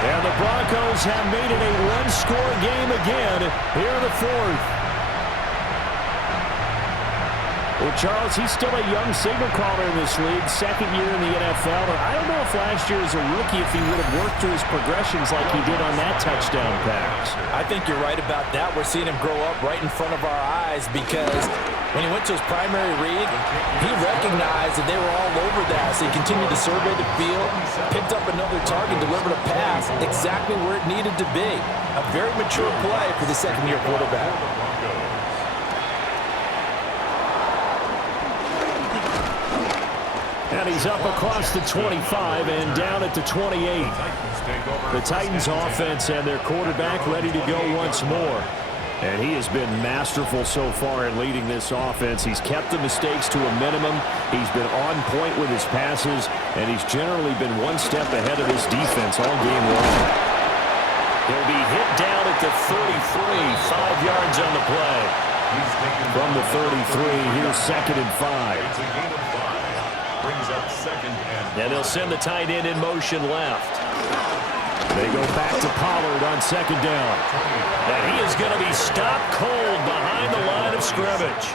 And the Broncos have made it a one-score game again here in the 4th. Well, Charles, he's still a young signal caller in this league, 2nd year in the NFL. And I don't know if last year as a rookie if he would have worked through his progressions like he did on that touchdown pass. I think you're right about that. We're seeing him grow up right in front of our eyes because when he went to his primary read, he recognized that they were all over that. So he continued to survey the field, picked up another target, delivered a pass exactly where it needed to be. A very mature play for the 2nd-year quarterback. And he's up across the 25 and down at the 28. The Titans offense and their quarterback ready to go once more. And he has been masterful so far in leading this offense. He's kept the mistakes to a minimum. He's been on point with his passes, and he's generally been one step ahead of this defense all game long. He'll be hit down at the 33, 5 yards on the play. From the 33, here's 2nd and 5. It's a gain of 5. Brings up 2nd and And they'll send the tight end in motion left. They go back to Pollard on 2nd down. And he is going to be stopped cold behind the line of scrimmage.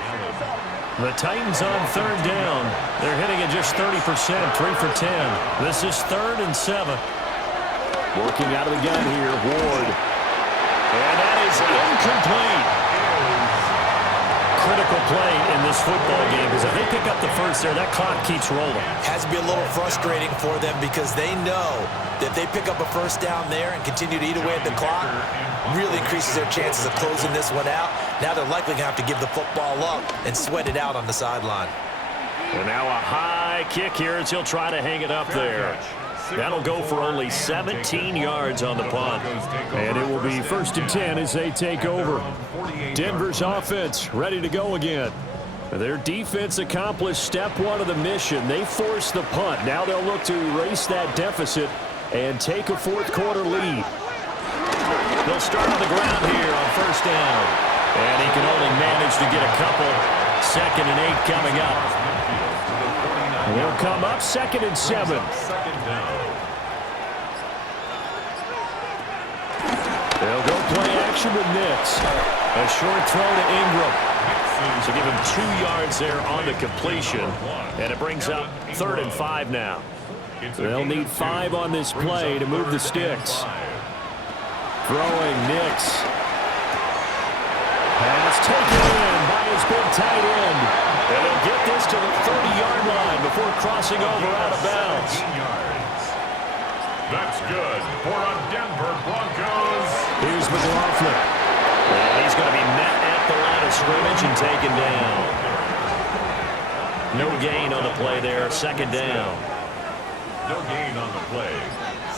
The Titans on 3rd down. They're hitting at just 30%, 3 for 10. This is 3rd and 7. Working out of the gun here, Ward. And that is incomplete. Critical play in this football game because if they pick up the first there, that clock keeps rolling. Has to be a little frustrating for them because they know that if they pick up a first down there and continue to eat away at the clock, really increases their chances of closing this one out. Now they're likely going to have to give the football up and sweat it out on the sideline. And now a high kick here as he'll try to hang it up there. That'll go for only 17 yards on the punt. And it will be 1st and 10 as they take over. Denver's offense ready to go again. Their defense accomplished step 1 of the mission. They forced the punt. Now they'll look to erase that deficit and take a 4th quarter lead. They'll start on the ground here on 1st down. And he can only manage to get a couple. 2nd and 8 coming up. They'll come up 2nd and 7. They'll go play action with Nix. A short throw to Ingram. So give him 2 yards there on the completion. And it brings up 3rd and 5 now. They'll need 5 on this play to move the sticks. Throwing Nix. Pass taken in by his big tight end. And he'll get this to the 30-yard line before crossing over out of bounds. That's good for a Denver Broncos. Here's McLaughlin. And he's going to be met at the line of scrimmage and taken down. No gain on the play there, 2nd down. No gain on the play.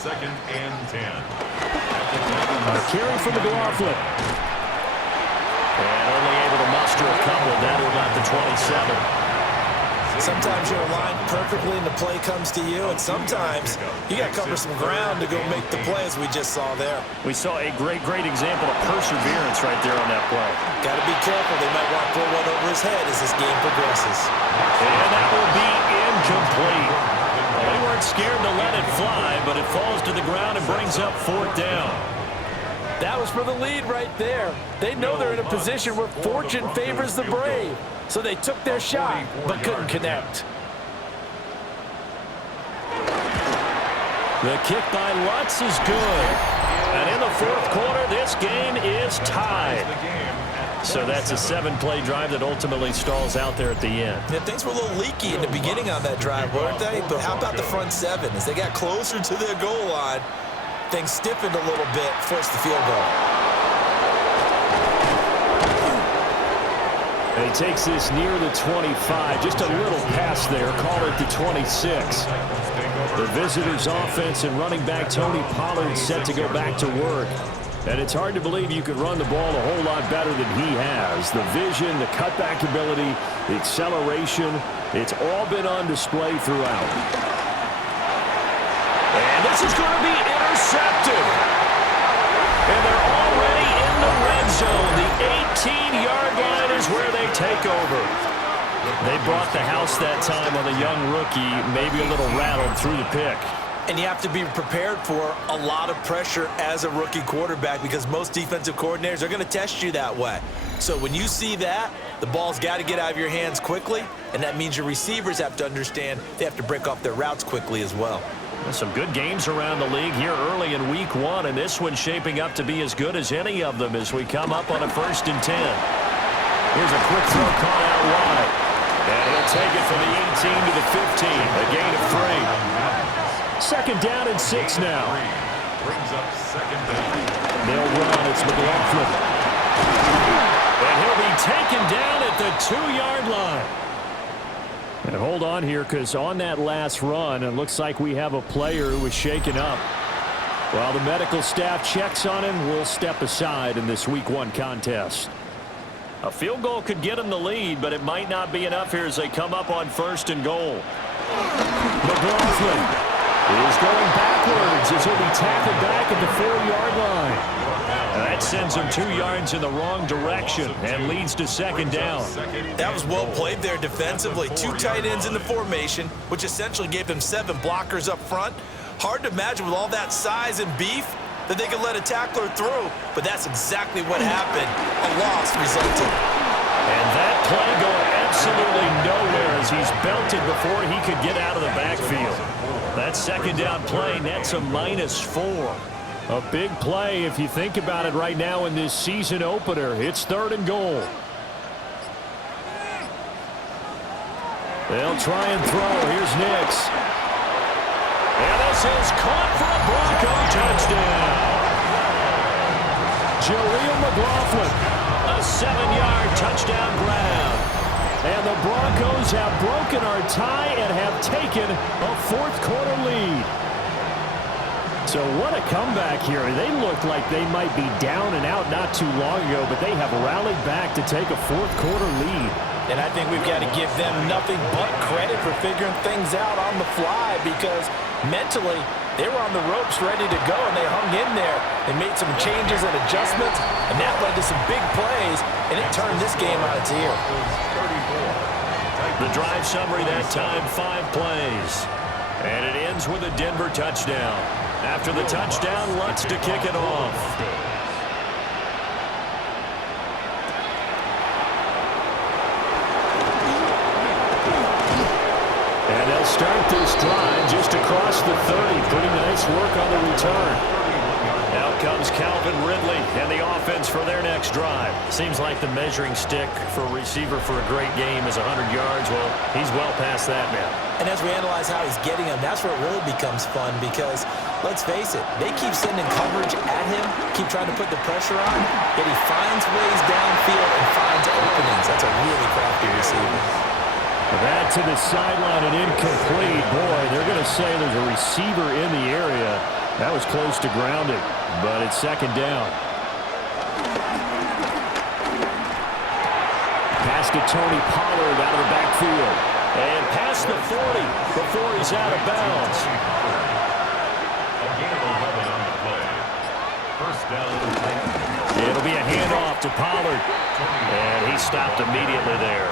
2nd and 10. A carry from McLaughlin. And only able to muster a couple down to about the 27. Sometimes you're aligned perfectly and the play comes to you, and sometimes you got to cover some ground to go make the play, as we just saw there. We saw a great example of perseverance right there on that play. Got to be careful. They might want to throw one over his head as this game progresses. And that will be incomplete. Well, they weren't scared to let it fly, but it falls to the ground and brings up 4th down. That was for the lead right there. They know they're in a position where fortune favors the brave. So they took their shot, but couldn't connect. The kick by Lutz is good. And in the 4th quarter, this game is tied. So that's a 7-play drive that ultimately stalls out there at the end. Yeah, things were a little leaky in the beginning on that drive, weren't they? But how about the front 7? As they got closer to their goal line, things stiffened a little bit, forced the field goal. And he takes this near the 25. Just a little pass there. Call it the 26. The visitors' offense and running back Tony Pollard set to go back to work. And it's hard to believe you could run the ball a whole lot better than he has. The vision, the cutback ability, the acceleration, it's all been on display throughout. And this is going to be intercepted. And they're already in the red zone. The 18-yard line is where they take over. They brought the house that time on the young rookie, maybe a little rattled through the pick. And you have to be prepared for a lot of pressure as a rookie quarterback because most defensive coordinators are going to test you that way. So when you see that, the ball's got to get out of your hands quickly, and that means your receivers have to understand they have to break off their routes quickly as well. Some good games around the league here early in week 1, and this one's shaping up to be as good as any of them as we come up on a 1st and 10. Here's a quick throw caught out wide. And he'll take it from the 18 to the 15, a gain of 3. 2nd down and 6 now. Brings up 2nd down. They'll run. It's McLaughlin. And he'll be taken down at the 2-yard line. And hold on here, because on that last run, it looks like we have a player who was shaken up. While the medical staff checks on him, we'll step aside in this week 1 contest. A field goal could get him the lead, but it might not be enough here as they come up on 1st and goal. McLaughlin is going backwards as he'll be tackled back at the 4-yard line. That sends him 2 yards in the wrong direction and leads to 2nd down. That was well played there defensively. 2 tight ends in the formation, which essentially gave them 7 blockers up front. Hard to imagine with all that size and beef that they could let a tackler through, but that's exactly what happened. A loss resulted. And that play going absolutely nowhere as he's belted before he could get out of the backfield. That 2nd down play nets a -4. A big play if you think about it right now in this season opener. It's 3rd and goal. They'll try and throw. Here's Nix. And this is caught for a Bronco touchdown. Jaleel McLaughlin, a 7-yard touchdown grab. And the Broncos have broken our tie and have taken a 4th quarter lead. So what a comeback here. They looked like they might be down and out not too long ago, but they have rallied back to take a 4th quarter lead. And I think we've got to give them nothing but credit for figuring things out on the fly because mentally they were on the ropes ready to go and they hung in there. They made some changes and adjustments, and that led to some big plays, and it turned this game on its ear. The drive summary that time, 5 plays. And it ends with a Denver touchdown. After the touchdown, Lutz to kick it off. And they'll start this drive just across the 30. Pretty nice work on the return. Out comes Calvin Ridley and the offense for their next drive. Seems like the measuring stick for a receiver for a great game is 100 yards. Well, he's well past that now. And as we analyze how he's getting them, that's where it really becomes fun because, let's face it, they keep sending coverage at him, keep trying to put the pressure on, yet he finds ways downfield and finds openings. That's a really crafty receiver. That to the sideline and incomplete. Boy, they're going to say there's a receiver in the area. That was close to grounding, but it's second down. Pass to Tony Pollard out of the backfield. And past the 40 before he's out of bounds. A gain of 11 on the play. First down. It'll be a handoff to Pollard. And he stopped immediately there.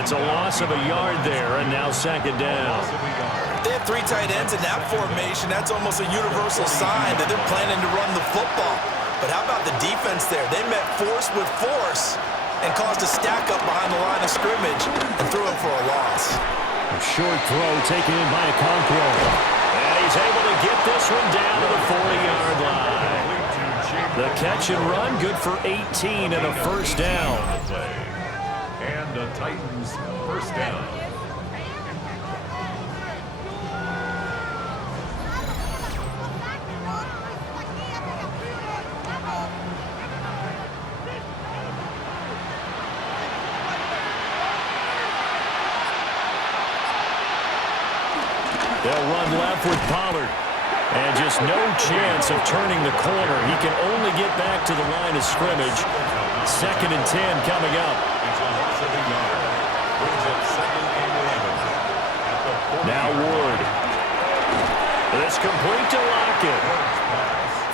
It's a loss of a yard there, and now second down. They have 3 tight ends in that formation. That's almost a universal sign that they're planning to run the football. But how about the defense there? They met force with force and caused a stack up behind the line of scrimmage and threw it for a loss. A short throw taken in by Okonkwo. And he's able to get this one down to the 40-yard line. The catch and run, good for 18 and a first down. And the Titans first down. They'll run left with Pollard. And just no chance of turning the corner. He can only get back to the line of scrimmage. Second and 10 coming up. Now Ward. It's complete to Lockett.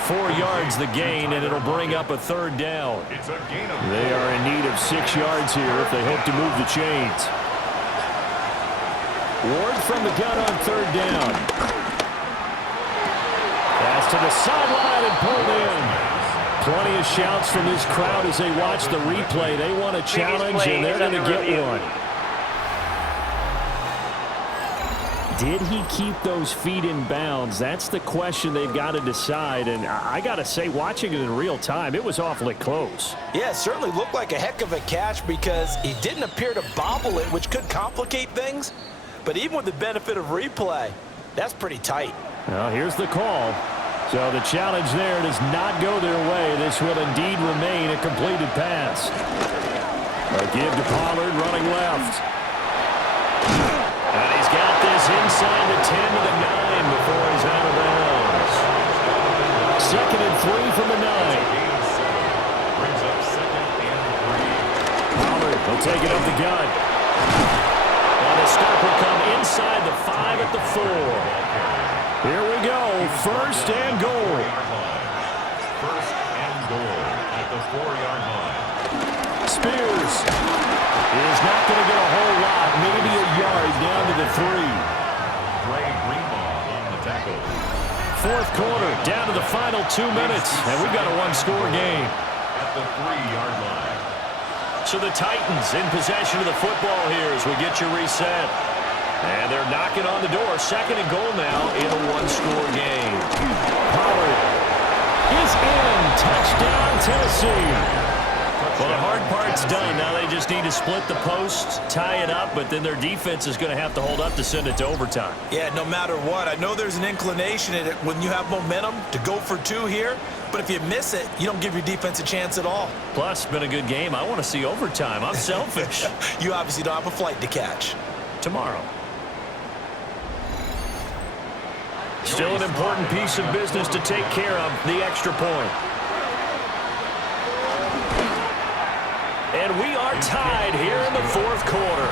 4 yards the gain, and it'll bring up a third down. They are in need of 6 yards here if they hope to move the chains. Ward from the gun on third down. Pass to the sideline and pulled in. Plenty of shouts from this crowd as they watch the replay. They want a challenge, and they're going to get one. Did he keep those feet in bounds? That's the question they've got to decide. And I got to say, watching it in real time, it was awfully close. Yeah, it certainly looked like a heck of a catch because he didn't appear to bobble it, which could complicate things. But even with the benefit of replay, that's pretty tight. Well, here's the call. So the challenge there does not go their way. This will indeed remain a completed pass. A give to Pollard running left. And he's got this inside the 10 to the 9 before he's out of bounds. Second and 3 from the 9. Brings up second and 3. Pollard will take it up the gut. And the stop will come inside the 5 at the 4. Here we go, first and goal. First and goal at the 4-yard line. Spears is not going to get a whole lot, maybe a yard down to the 3. Dre Greenlaw on the tackle. Fourth quarter, down to the final 2 minutes, and we've got a one-score game. At the 3-yard line. So the Titans in possession of the football here as we get you reset. And they're knocking on the door. Second and goal now in a one-score game. Pollard is in. Touchdown, Tennessee. Well, the hard part's done. Now they just need to split the posts, tie it up, but then their defense is going to have to hold up to send it to overtime. Yeah, no matter what. I know there's an inclination in it when you have momentum to go for 2 here, but if you miss it, you don't give your defense a chance at all. Plus, it's been a good game. I want to see overtime. I'm selfish. You obviously don't have a flight to catch. Tomorrow. Still an important piece of business to take care of, the extra point. And we are tied here in the fourth quarter.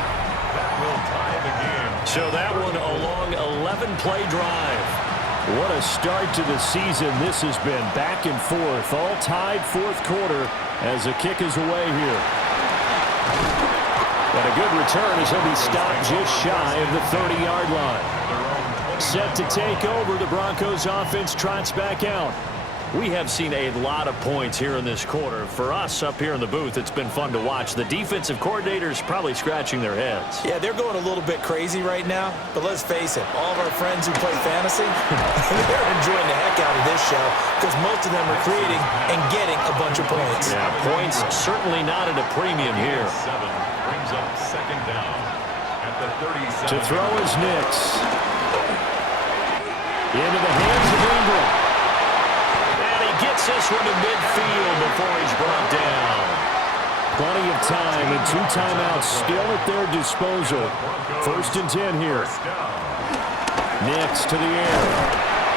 That will tie the game. So that one a long 11-play drive. What a start to the season this has been. Back and forth, all tied fourth quarter as the kick is away here. And a good return as he'll be stopped just shy of the 30-yard line. Set to take over, the Broncos offense trots back out. We have seen a lot of points here in this quarter. For us up here in the booth, it's been fun to watch. The defensive coordinators probably scratching their heads. Yeah, they're going a little bit crazy right now, but let's face it, all of our friends who play fantasy, they're enjoying the heck out of this show because most of them are creating and getting a bunch of points. Yeah, points certainly not at a premium here. 7 brings up second down at the 37. To throw is Nix. Into the hands of Ingram. And he gets this one to midfield before he's brought down. Plenty of time and 2 timeouts still at their disposal. 1st and 10 here. Nix to the air.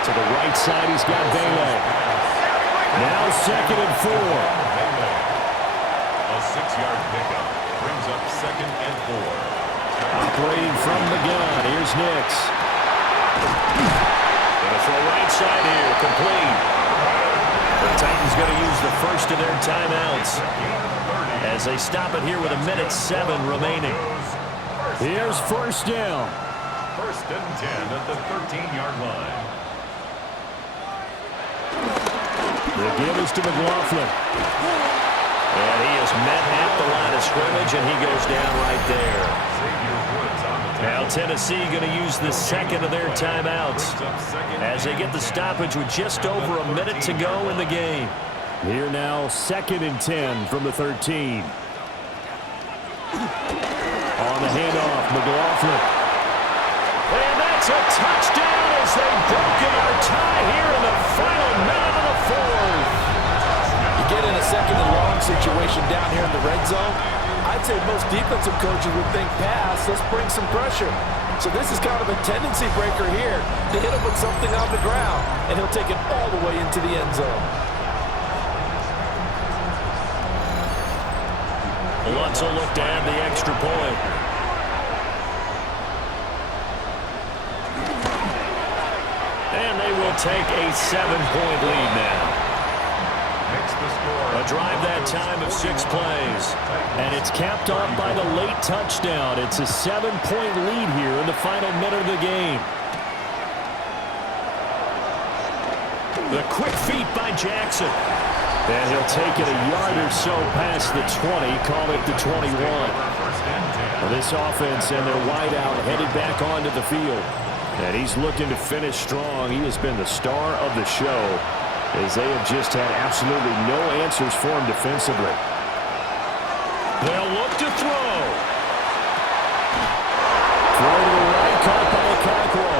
To the right side, he's got Bailey. Now 2nd and 4. A 6-yard pickup brings up 2nd and 4. Operating from the gun, here's Nix. Gonna throw right side here, complete. The Titans going to use the first of their timeouts as they stop it here with 1:07 remaining. Here's 1st down. 1st and 10 at the 13-yard line. The give is to McLaughlin. And he is met at the line of scrimmage, and he goes down right there. Now Tennessee going to use the 2nd of their timeouts as they get the stoppage with just over 1 minute to go in the game. Here now, 2nd and 10 from the 13. On the handoff, McLaughlin. And that's a touchdown as they've broken our tie here in the final minute of the 4th. You get in a 2nd and long situation down here in the red zone. I'd say most defensive coaches would think pass, let's bring some pressure. So this is kind of a tendency breaker here to hit him with something on the ground, and he'll take it all the way into the end zone. Lutz will look to add the extra point. And they will take a 7-point lead now. A drive that time of 6 plays. And it's capped off by the late touchdown. It's a 7-point lead here in the final minute of the game. The quick feet by Jackson. And he'll take it a yard or so past the 20, call it the 21. Well, this offense and their wideout headed back onto the field. And he's looking to finish strong. He has been the star of the show, as they have just had absolutely no answers for him defensively. They'll look to throw. Throw to the right, caught by Okakwo.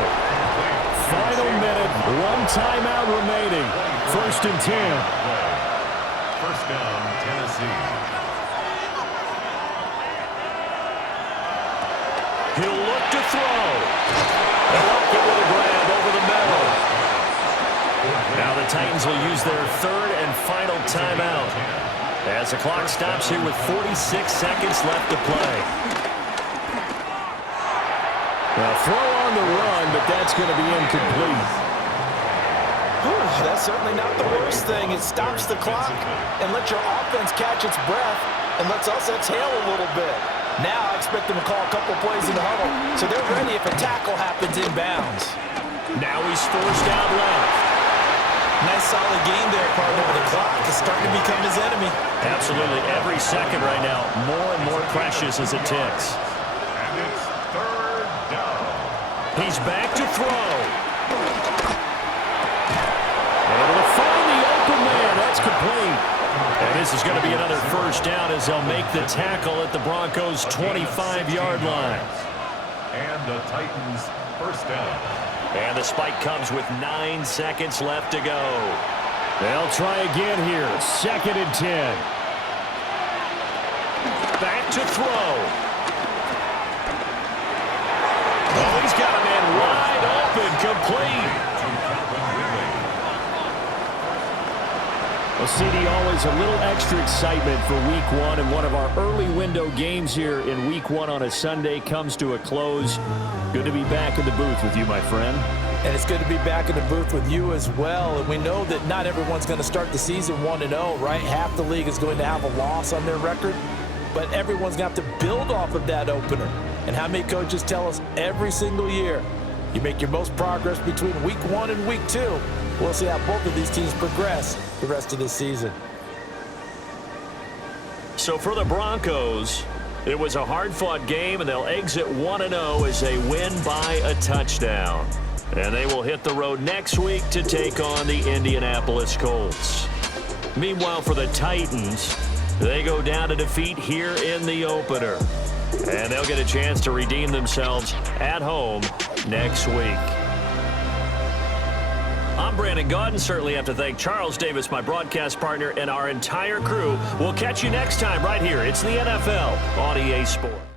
Final minute, 1 timeout remaining. 1st and 10. 1st down, Tennessee. He'll look to throw. They'll look with a grab over the middle. Now the Titans will use their 3rd and final timeout as the clock stops here with 46 seconds left to play. Now throw on the run, but that's going to be incomplete. That's certainly not the worst thing. It stops the clock and lets your offense catch its breath and lets us exhale a little bit. Now I expect them to call a couple plays in the huddle, so they're ready if a tackle happens inbounds. Now he's forced out left. Nice solid game there, partner, but the clock is starting to become his enemy. Absolutely. Every second right now, more and more precious as it ticks. And it's 3rd down. He's back to throw. Able to find the open man. That's complete. And this is going to be another 1st down as they'll make the tackle at the Broncos' 25-yard line. And the Titans' 1st down. And the spike comes with 9 seconds left to go. They'll try again here. 2nd and 10. Back to throw. Oh, he's got a man wide open, complete. Well, CD, always a little extra excitement for Week 1, and one of our early window games here in Week 1 on a Sunday comes to a close. Good to be back in the booth with you, my friend. And it's good to be back in the booth with you as well. And we know that not everyone's going to start the season 1-0, right? Half the league is going to have a loss on their record, but everyone's going to have to build off of that opener. And how many coaches tell us every single year, you make your most progress between Week 1 and Week 2. We'll see how both of these teams progress the rest of this season. So for the Broncos, it was a hard-fought game, and they'll exit 1-0 as they win by a touchdown. And they will hit the road next week to take on the Indianapolis Colts. Meanwhile, for the Titans, they go down to defeat here in the opener. And they'll get a chance to redeem themselves at home next week. I'm Brandon Gaudin. Certainly have to thank Charles Davis, my broadcast partner, and our entire crew. We'll catch you next time right here. It's the NFL on EA Sports.